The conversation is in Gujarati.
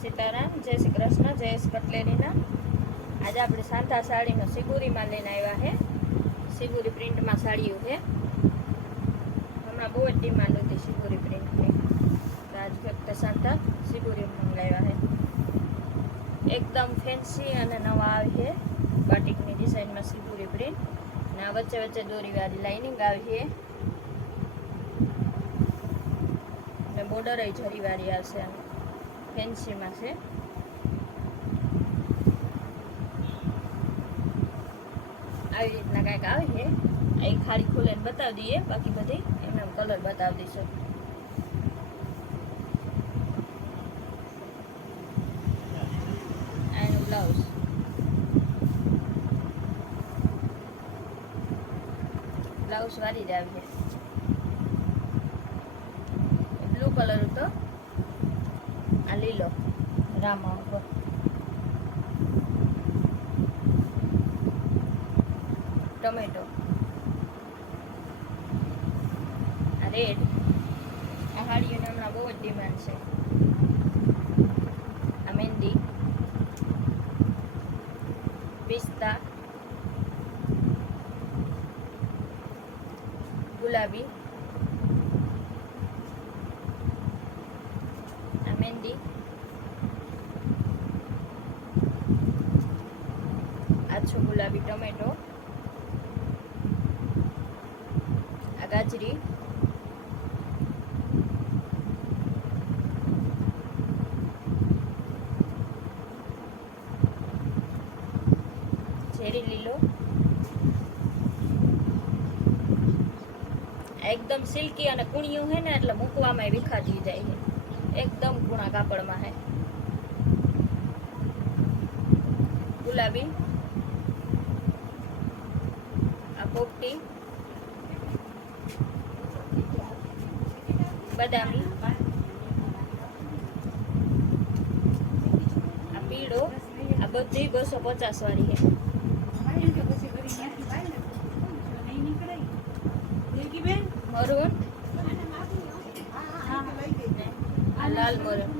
સીતારામ, જય શ્રી કૃષ્ણ, જયેશ કટલેરીના. આજે આપણે સાંધા સાડીનો સિબુરીમાં લઈને આવ્યા છે. સિબુરી પ્રિન્ટમાં સાડીઓ છે. હમણાં બહુ જ ડિમાન્ડ હતી સિબુરી પ્રિન્ટની, તો આજ ફક્ત સાંધા સિબુરી મંગાવ્યા છે. એકદમ ફેન્સી અને નવા આવી છે. બાટિકની ડિઝાઇનમાં સિબુરી પ્રિન્ટ, અને આ વચ્ચે વચ્ચે દોરીવાળી લાઇનિંગ આવી છે, અને બોર્ડર જરીવાળી આવશે. ફેન્સીમાં છે. આવી રીતના કાંઈક આવે છે. આ ખાલી ખોલીને બતાવી દઈએ, બાકી બધી એમના કલર બતાવી દઈશું. આ એનું બ્લાઉઝ, બ્લાઉઝ વાળી જ આવી છે. બ્લુ કલર હતો, આ લીલો રામા ઉપર. ટમેટો, આ રેડ. આ હાડીઓને હમણાં બહુ જ ડિમાન્ડ છે. આ મહેંદી, પિસ્તા, ગુલાબી, આ મહેંદી, આછો ગુલાબી ટમેટો, આ ગાજરી, ઝેરી લીલો. એકદમ સિલ્કી અને કુણિયું છે ને, એટલે મૂકવામાં વિખાતી જાય છે. એકદમ કુણા કાપડમાં છે. ગુલાબી, આ પોપટી, બદામી, આ પીળો. આ બધી 250 વાળી છે. મરૂન, આ લાલ મરૂન.